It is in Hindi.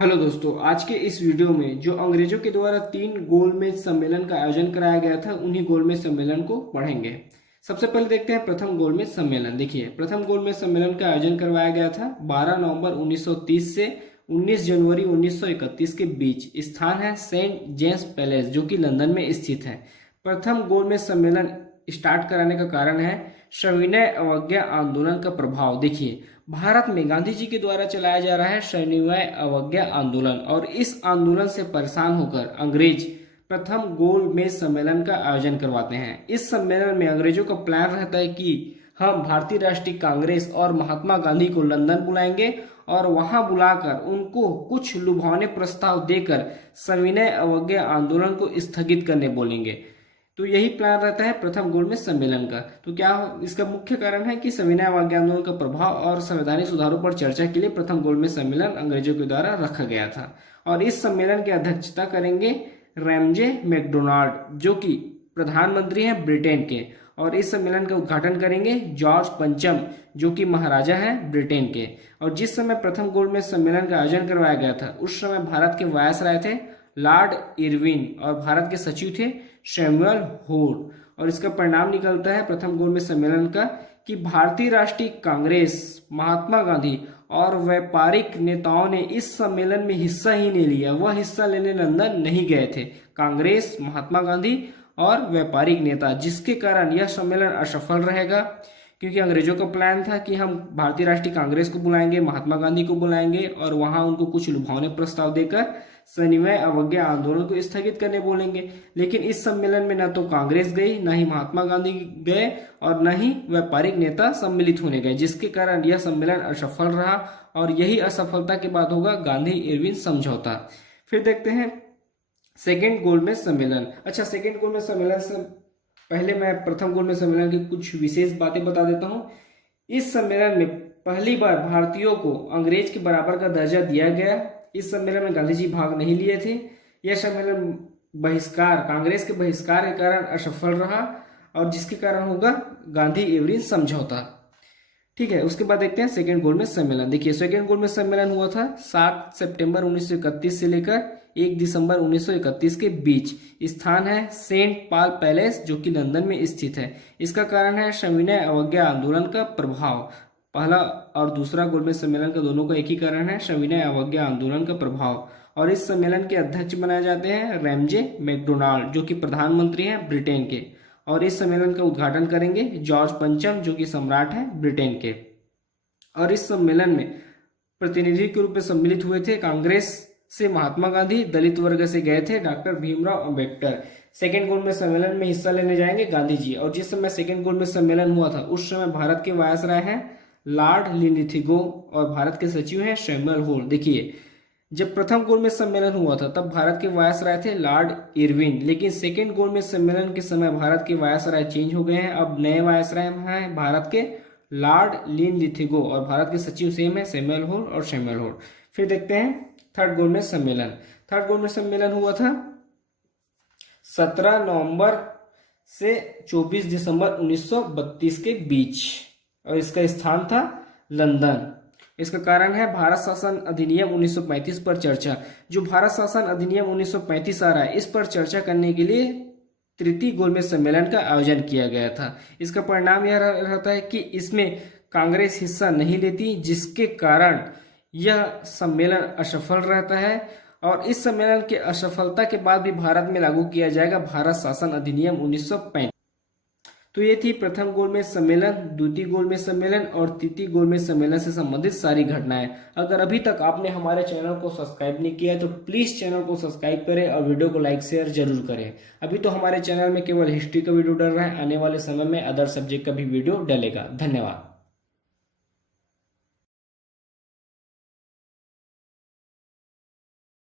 हेलो दोस्तों, आज के इस वीडियो में जो अंग्रेजों के द्वारा 3 गोलमेज सम्मेलन का आयोजन कराया गया था उन्हीं गोलमेज सम्मेलन को पढ़ेंगे। सबसे पहले देखते हैं प्रथम गोलमेज सम्मेलन। देखिए, प्रथम गोलमेज सम्मेलन का आयोजन करवाया गया था 12 नवंबर 1930 से 19 जनवरी 1931 के बीच। स्थान है सेंट जेम्स पैलेस, जो कि लंदन में स्थित है। प्रथम गोलमेज सम्मेलन स्टार्ट कराने का कारण है सविनय अवज्ञा आंदोलन का प्रभाव। देखिए, भारत में गांधी जी के द्वारा चलाया जा रहा है सविनय अवज्ञा आंदोलन, और इस आंदोलन से परेशान होकर अंग्रेज प्रथम गोलमेज सम्मेलन का आयोजन करवाते हैं। इस सम्मेलन में अंग्रेजों का प्लान रहता है कि हम भारतीय राष्ट्रीय कांग्रेस और महात्मा गांधी को लंदन बुलाएंगे और वहां बुलाकर उनको कुछ लुभावने प्रस्ताव देकर सविनय अवज्ञा आंदोलन को स्थगित करने बोलेंगे। तो यही प्लान रहता है प्रथम गोलमेज सम्मेलन का। तो क्या इसका मुख्य कारण है कि सविनय अवज्ञा आंदोलन का प्रभाव और संवैधानिक सुधारों पर चर्चा के लिए प्रथम गोलमेज सम्मेलन अंग्रेजों के द्वारा रखा गया था। और इस सम्मेलन की अध्यक्षता करेंगे रैमजे मैकडोनाल्ड, जो कि प्रधानमंत्री हैं ब्रिटेन के। और इस सम्मेलन का उद्घाटन करेंगे जॉर्ज पंचम, जो कि महाराजा हैं ब्रिटेन के। और जिस समय प्रथम गोलमेज सम्मेलन का आयोजन करवाया गया था उस समय भारत के वायसराय थे लॉर्ड इरविन और भारत के सचिव थे सैमुअल होर। और इसका परिणाम निकलता है प्रथम गोलमेज सम्मेलन का कि भारतीय राष्ट्रीय कांग्रेस, महात्मा गांधी और व्यापारिक नेताओं ने इस सम्मेलन में हिस्सा ही नहीं लिया। वह हिस्सा लेने लंदन नहीं गए थे, कांग्रेस, महात्मा गांधी और व्यापारिक नेता, जिसके कारण यह सम्मेलन असफल रहेगा। क्योंकि अंग्रेजों का प्लान था कि हम भारतीय राष्ट्रीय कांग्रेस को बुलाएंगे, महात्मा गांधी को बुलाएंगे और वहां उनको कुछ लुभावने प्रस्ताव देकर सविनय अवज्ञा आंदोलन को स्थगित करने बोलेंगे। लेकिन इस सम्मेलन में न तो कांग्रेस गई, न ही महात्मा गांधी गए और न ही व्यापारिक नेता सम्मिलित होने गए, जिसके कारण यह सम्मेलन असफल रहा। और यही असफलता के बाद होगा गांधी इरविन समझौता। फिर देखते हैं सेकेंड गोलमेज सम्मेलन। अच्छा, सेकेंड गोलमेज सम्मेलन से पहले मैं प्रथम गोलमेज सम्मेलन की कुछ विशेष बातें बता देता हूँ। इस सम्मेलन में पहली बार भारतीयों को अंग्रेज के बराबर का दर्जा दिया गया। इस सम्मेलन में गांधी जी भाग नहीं लिए थे। यह सम्मेलन कांग्रेस के बहिष्कार के कारण असफल रहा, और जिसके कारण होगा गांधी इरविन समझौता। ठीक है, उसके बाद देखते हैं सेकेंड गोलमेज सम्मेलन। देखिए, सेकेंड गोलमेज सम्मेलन हुआ था 7 सितंबर 1931 से लेकर 1 दिसंबर 1931 के बीच। स्थान है सेंट पॉल पैलेस, जो कि लंदन में स्थित है। इसका कारण है सविनय अवज्ञा आंदोलन का प्रभाव। पहला और दूसरा गोलमेज सम्मेलन का दोनों का एक ही कारण है, सविनय अवज्ञा आंदोलन का प्रभाव। और इस सम्मेलन के अध्यक्ष बनाए जाते हैं रैमजे मैकडोनाल्ड, जो कि प्रधानमंत्री हैं ब्रिटेन के। और इस सम्मेलन का उद्घाटन करेंगे जॉर्ज पंचम, जो कि सम्राट हैं ब्रिटेन के। और इस सम्मेलन में प्रतिनिधि के रूप में सम्मिलित हुए थे कांग्रेस से महात्मा गांधी, दलित वर्ग से गए थे डॉक्टर भीमराव अंबेडकर। सेकेंड गोलमेज सम्मेलन में हिस्सा लेने जाएंगे गांधी जी। और जिस समय सेकेंड गोलमेज सम्मेलन हुआ था उस समय भारत के वायसराय हैं लॉर्ड लिनथिगो और भारत के सचिव हैं सैमुअल होर। देखिए, जब प्रथम गोलमेज सम्मेलन हुआ था तब भारत के वायसराय थे लॉर्ड इरविन, लेकिन सेकेंड गोलमेज सम्मेलन के समय भारत के वायसराय चेंज हो गए हैं। अब नए वायसराय हैं भारत के लॉर्ड लिनथिगो और भारत के सचिव सेम है सैमुअल होर और सैमुअल होर। फिर देखते हैं थर्ड गोलमेज सम्मेलन। थर्ड गोलमेज सम्मेलन हुआ था 17 नवंबर से 24 दिसंबर 1932 के बीच, और इसका स्थान था लंदन। इसका कारण है भारत शासन अधिनियम 1935 पर चर्चा। जो भारत शासन अधिनियम 1935 आ रहा है, इस पर चर्चा करने के लिए तृतीय गोलमेज सम्मेलन का आयोजन किया गया था। इसका परिणाम यह रहता है कि इसमें कांग्रेस हिस्सा नहीं लेती, जिसके कारण यह सम्मेलन असफल रहता है। और इस सम्मेलन के असफलता के बाद भी भारत में लागू किया जाएगा भारत शासन अधिनियम 1935। तो ये थी प्रथम गोलमेज सम्मेलन, द्वितीय गोलमेज सम्मेलन और तृतीय गोलमेज सम्मेलन से संबंधित सारी घटनाएं। अगर अभी तक आपने हमारे चैनल को सब्सक्राइब नहीं किया तो प्लीज चैनल को सब्सक्राइब करें और वीडियो को लाइक शेयर जरूर करें। अभी तो हमारे चैनल में केवल हिस्ट्री का वीडियो डल रहा है, आने वाले समय में अदर सब्जेक्ट का भी वीडियो डलेगा। धन्यवाद।